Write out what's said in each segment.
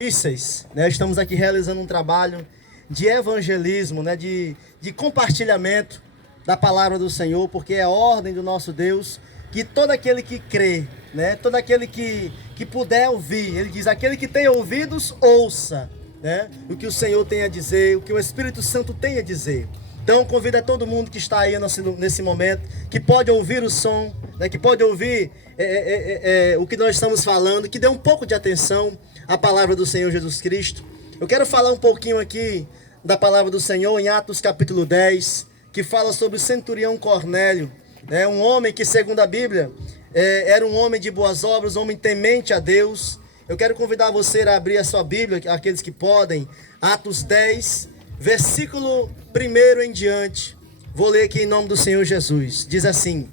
Difíceis, né? Estamos aqui realizando um trabalho de evangelismo, né? de compartilhamento da palavra do Senhor, porque é a ordem do nosso Deus que todo aquele que crê, né? Todo aquele que puder ouvir, ele diz, aquele que tem ouvidos, ouça, né? O que o Senhor tem a dizer, o que o Espírito Santo tem a dizer. Então convido a todo mundo que está aí nesse momento, que pode ouvir o som, né? Que pode ouvir o que nós estamos falando, que dê um pouco de atenção à palavra do Senhor Jesus Cristo. Eu quero falar um pouquinho aqui da palavra do Senhor em Atos capítulo 10, que fala sobre o centurião Cornélio, né? Um homem que, segundo a Bíblia, era um homem de boas obras, um homem temente a Deus. Eu quero convidar você a abrir a sua Bíblia, aqueles que podem, Atos 10, versículo 1 em diante. Vou ler aqui em nome do Senhor Jesus. Diz assim: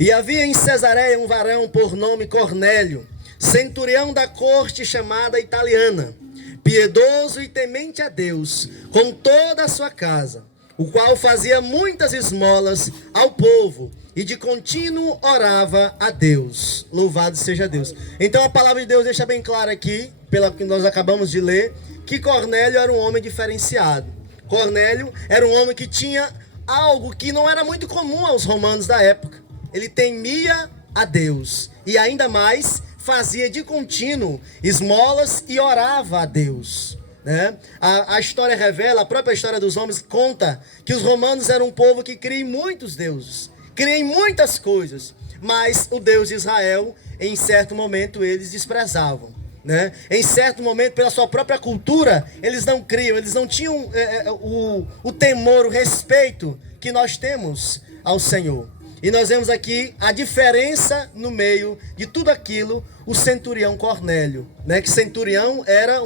E havia em Cesareia um varão por nome Cornélio, centurião da corte chamada italiana, piedoso e temente a Deus, com toda a sua casa, o qual fazia muitas esmolas ao povo, e de contínuo orava a Deus. Louvado seja Deus. Então a palavra de Deus deixa bem claro aqui, pela que nós acabamos de ler, que Cornélio era um homem diferenciado. Cornélio era um homem que tinha algo que não era muito comum aos romanos da época. Ele temia a Deus, e ainda mais fazia de contínuo esmolas e orava a Deus, né? A história revela, a própria história dos homens conta que os romanos eram um povo que cria em muitos deuses, cria em muitas coisas, mas o Deus de Israel, em certo momento, eles desprezavam, né? Em certo momento, pela sua própria cultura, eles não criam, eles não tinham o temor, o respeito que nós temos ao Senhor. E nós vemos aqui a diferença no meio de tudo aquilo, o centurião Cornélio, né? Que centurião era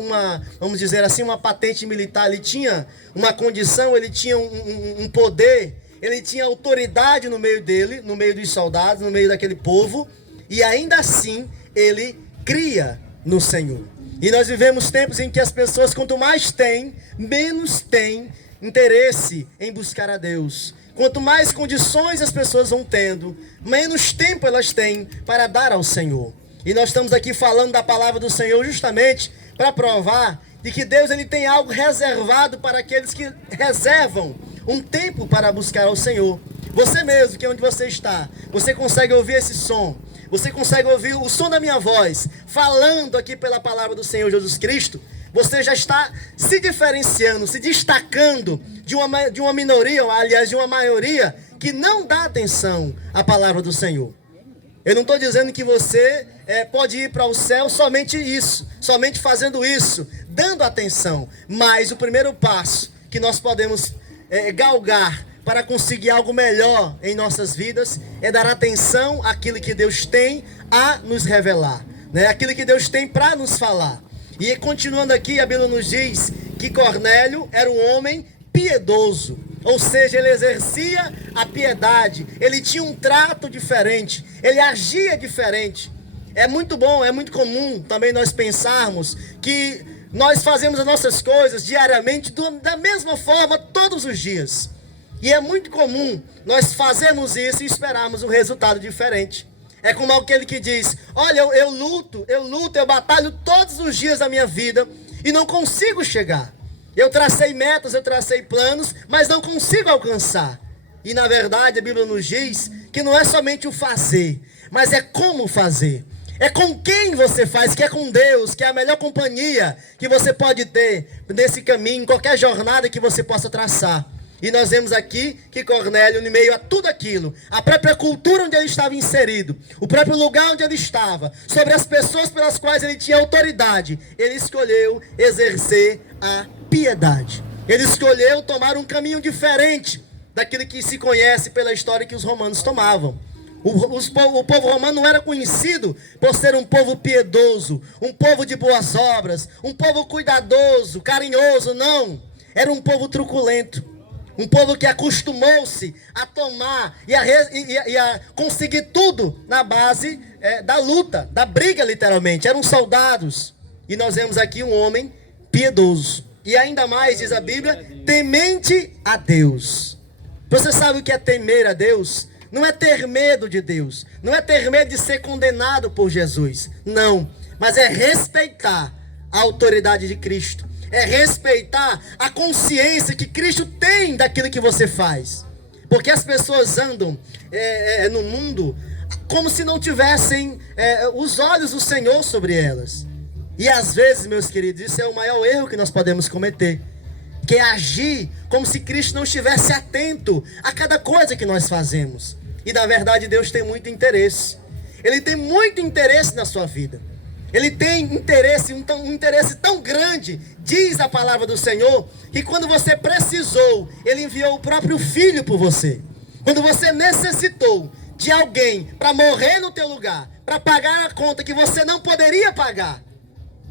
vamos dizer assim, uma patente militar. Ele tinha uma condição, ele tinha um poder, ele tinha autoridade no meio dele, no meio dos soldados, no meio daquele povo, e ainda assim ele cria no Senhor. E nós vivemos tempos em que as pessoas, quanto mais têm, menos têm interesse em buscar a Deus. Quanto mais condições as pessoas vão tendo, menos tempo elas têm para dar ao Senhor. E nós estamos aqui falando da palavra do Senhor justamente para provar de que Deus ele tem algo reservado para aqueles que reservam um tempo para buscar ao Senhor. Você mesmo, que é onde você está, você consegue ouvir esse som, você consegue ouvir o som da minha voz, falando aqui pela palavra do Senhor Jesus Cristo. Você já está se diferenciando, se destacando de uma minoria, aliás, de uma maioria que não dá atenção à palavra do Senhor. Eu não estou dizendo que você pode ir para o céu somente isso, somente fazendo isso, dando atenção. Mas o primeiro passo que nós podemos galgar para conseguir algo melhor em nossas vidas é dar atenção àquilo que Deus tem a nos revelar, né? Aquilo que Deus tem para nos falar. E continuando aqui, a Bíblia nos diz que Cornélio era um homem piedoso, ou seja, ele exercia a piedade, ele tinha um trato diferente, ele agia diferente. É muito bom, é muito comum também nós pensarmos que nós fazemos as nossas coisas diariamente da mesma forma todos os dias. E é muito comum nós fazermos isso e esperarmos um resultado diferente. É como aquele que diz, olha, eu luto, eu batalho todos os dias da minha vida e não consigo chegar. Eu tracei metas, eu tracei planos, mas não consigo alcançar. E na verdade a Bíblia nos diz que não é somente o fazer, mas é como fazer. É com quem você faz, que é com Deus, que é a melhor companhia que você pode ter nesse caminho, em qualquer jornada que você possa traçar. E nós vemos aqui que Cornélio, no meio a tudo aquilo, a própria cultura onde ele estava inserido, o próprio lugar onde ele estava, sobre as pessoas pelas quais ele tinha autoridade, ele escolheu exercer a piedade. Ele escolheu tomar um caminho diferente daquilo que se conhece pela história que os romanos tomavam. O povo romano não era conhecido por ser um povo piedoso, um povo de boas obras, um povo cuidadoso, carinhoso, não. Era um povo truculento. Um povo que acostumou-se a tomar e a conseguir tudo na base da luta, da briga literalmente. Eram soldados. E nós vemos aqui um homem piedoso. E ainda mais, diz a Bíblia, temente a Deus. Você sabe o que é temer a Deus? Não é ter medo de Deus. Não é ter medo de ser condenado por Jesus. Não. Mas é respeitar a autoridade de Cristo. É respeitar a consciência que Cristo tem daquilo que você faz. Porque as pessoas andam no mundo como se não tivessem os olhos do Senhor sobre elas. E às vezes, meus queridos, isso é o maior erro que nós podemos cometer. Que é agir como se Cristo não estivesse atento a cada coisa que nós fazemos. E na verdade Deus tem muito interesse. Ele tem muito interesse na sua vida. Ele tem interesse, um interesse tão grande, diz a palavra do Senhor, que quando você precisou, Ele enviou o próprio Filho por você. Quando você necessitou de alguém para morrer no teu lugar, para pagar a conta que você não poderia pagar,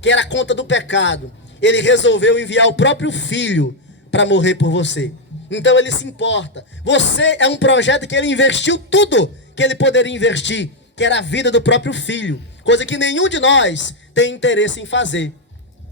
que era a conta do pecado, Ele resolveu enviar o próprio Filho para morrer por você. Então Ele se importa. Você é um projeto que Ele investiu tudo que Ele poderia investir, que era a vida do próprio Filho. Coisa que nenhum de nós tem interesse em fazer.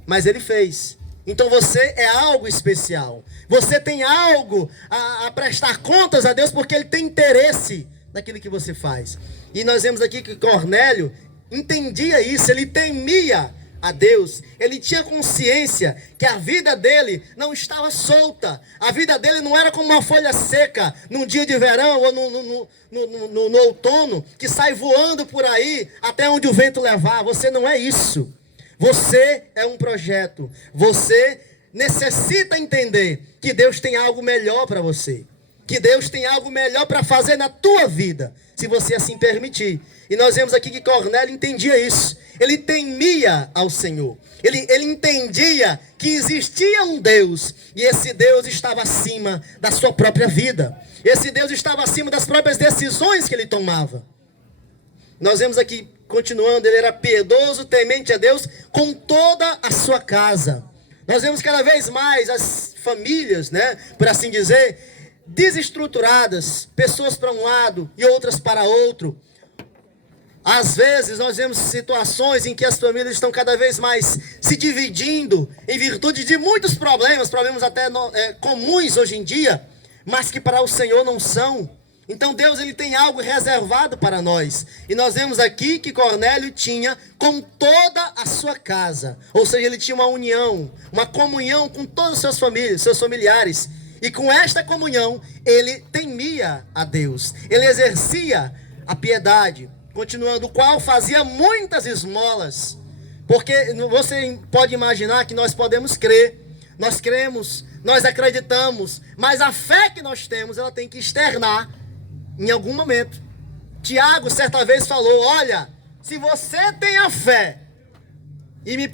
Mas Ele fez. Então você é algo especial. Você tem algo a prestar contas a Deus, porque Ele tem interesse naquilo que você faz. E nós vemos aqui que Cornélio entendia isso. Ele temia a Deus. Ele tinha consciência que a vida dele não estava solta. A vida dele não era como uma folha seca num dia de verão ou no outono, que sai voando por aí até onde o vento levar. Você não é isso. Você é um projeto. Você necessita entender que Deus tem algo melhor para você. Que Deus tem algo melhor para fazer na tua vida, se você assim permitir. E nós vemos aqui que Cornélio entendia isso. Ele temia ao Senhor. Ele entendia que existia um Deus. E esse Deus estava acima da sua própria vida. Esse Deus estava acima das próprias decisões que ele tomava. Nós vemos aqui, continuando, ele era piedoso, temente a Deus com toda a sua casa. Nós vemos cada vez mais as famílias, né, por assim dizer, desestruturadas. Pessoas para um lado e outras para outro. Às vezes nós vemos situações em que as famílias estão cada vez mais se dividindo em virtude de muitos problemas até comuns hoje em dia, mas que para o Senhor não são. Então Deus, ele tem algo reservado para nós. E nós vemos aqui que Cornélio tinha com toda a sua casa. Ou seja, ele tinha uma união, uma comunhão com todas as suas famílias, seus familiares. E com esta comunhão, ele temia a Deus. Ele exercia a piedade. Continuando, o qual fazia muitas esmolas. Porque você pode imaginar que nós podemos crer, nós cremos, nós acreditamos, mas a fé que nós temos, ela tem que externar em algum momento. Tiago certa vez falou, olha, se você tem a fé e me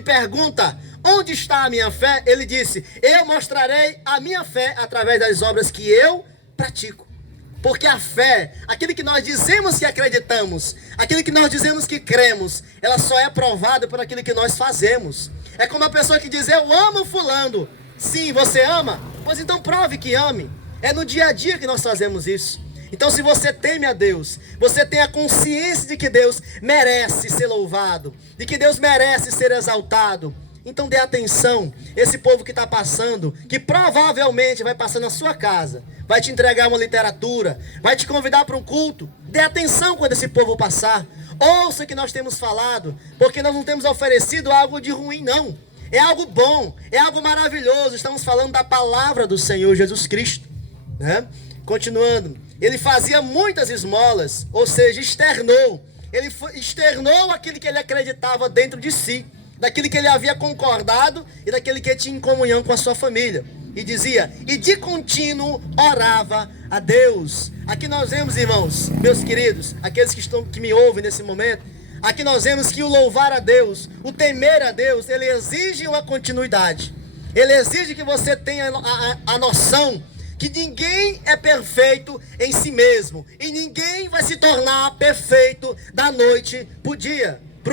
pergunta, onde está a minha fé? Ele disse, eu mostrarei a minha fé através das obras que eu pratico. Porque a fé, aquilo que nós dizemos que acreditamos, aquilo que nós dizemos que cremos, ela só é provada por aquilo que nós fazemos. É como a pessoa que diz, eu amo fulano. Sim, você ama? Pois então prove que ame. É no dia a dia que nós fazemos isso. Então se você teme a Deus, você tem a consciência de que Deus merece ser louvado, de que Deus merece ser exaltado, então dê atenção. Esse povo que está passando, que provavelmente vai passar na sua casa, vai te entregar uma literatura, vai te convidar para um culto, dê atenção quando esse povo passar. Ouça o que nós temos falado, porque nós não temos oferecido algo de ruim, não. É algo bom, é algo maravilhoso. Estamos falando da palavra do Senhor Jesus Cristo, né? Continuando, ele fazia muitas esmolas, ou seja, externou. Ele externou aquilo que ele acreditava dentro de si, daquilo que ele havia concordado e daquele que tinha em comunhão com a sua família. E dizia, e de contínuo orava a Deus. Aqui nós vemos, irmãos, meus queridos, aqueles que me ouvem nesse momento, aqui nós vemos que o louvar a Deus, o temer a Deus, ele exige uma continuidade. Ele exige que você tenha a noção que ninguém é perfeito em si mesmo. E ninguém vai se tornar perfeito da noite para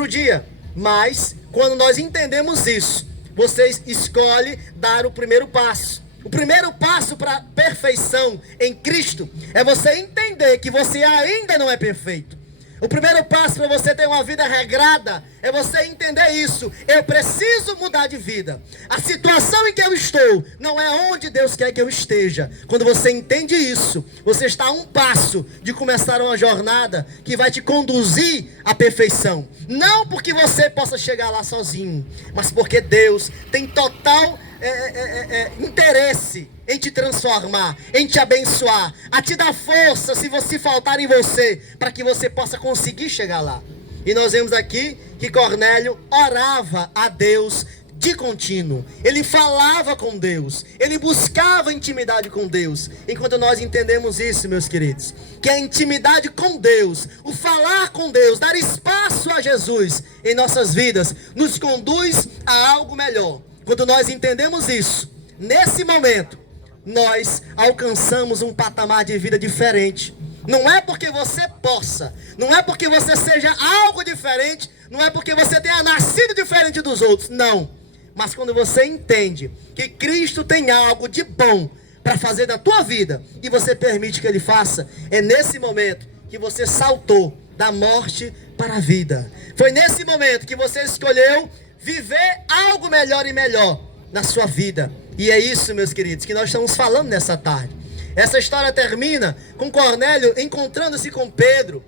o dia. Mas, quando nós entendemos isso, você escolhe dar o primeiro passo. O primeiro passo para a perfeição em Cristo é você entender que você ainda não é perfeito. O primeiro passo para você ter uma vida regrada é você entender isso. Eu preciso mudar de vida. A situação em que eu estou não é onde Deus quer que eu esteja. Quando você entende isso, você está a um passo de começar uma jornada que vai te conduzir à perfeição. Não porque você possa chegar lá sozinho, mas porque Deus tem total interesse em te transformar, em te abençoar, a te dar força se faltar em você, para que você possa conseguir chegar lá. E nós vemos aqui que Cornélio orava a Deus de contínuo. Ele falava com Deus, ele buscava intimidade com Deus. Enquanto nós entendemos isso, meus queridos, que a intimidade com Deus, o falar com Deus, dar espaço a Jesus em nossas vidas, nos conduz a algo melhor. Quando nós entendemos isso, nesse momento, nós alcançamos um patamar de vida diferente. Não é porque você possa, não é porque você seja algo diferente, não é porque você tenha nascido diferente dos outros, não. Mas quando você entende que Cristo tem algo de bom para fazer da tua vida, e você permite que Ele faça, é nesse momento que você saltou da morte para a vida. Foi nesse momento que você escolheu viver algo melhor e melhor na sua vida. E é isso, meus queridos, que nós estamos falando nessa tarde. Essa história termina com Cornélio encontrando-se com Pedro.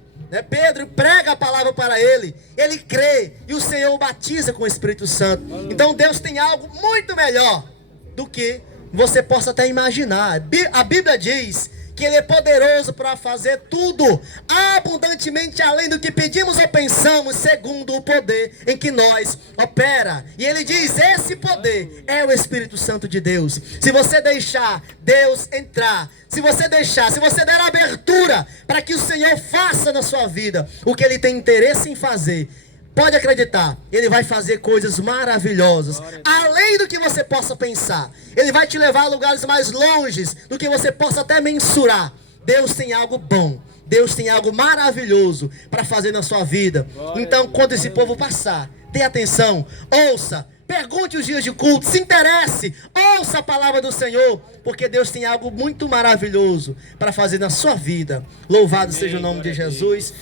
Pedro prega a palavra para ele, ele crê e o Senhor o batiza com o Espírito Santo. Então Deus tem algo muito melhor do que você possa até imaginar. A Bíblia diz que Ele é poderoso para fazer tudo, abundantemente além do que pedimos ou pensamos, segundo o poder em que nós opera. E Ele diz, esse poder é o Espírito Santo de Deus. Se você deixar Deus entrar, se você der abertura para que o Senhor faça na sua vida o que Ele tem interesse em fazer, pode acreditar, Ele vai fazer coisas maravilhosas, além do que você possa pensar. Ele vai te levar a lugares mais longes do que você possa até mensurar. Deus tem algo bom, Deus tem algo maravilhoso para fazer na sua vida. Então, quando esse povo passar, dê atenção, ouça, pergunte os dias de culto, se interesse, ouça a palavra do Senhor, porque Deus tem algo muito maravilhoso para fazer na sua vida. Louvado seja o nome de Jesus.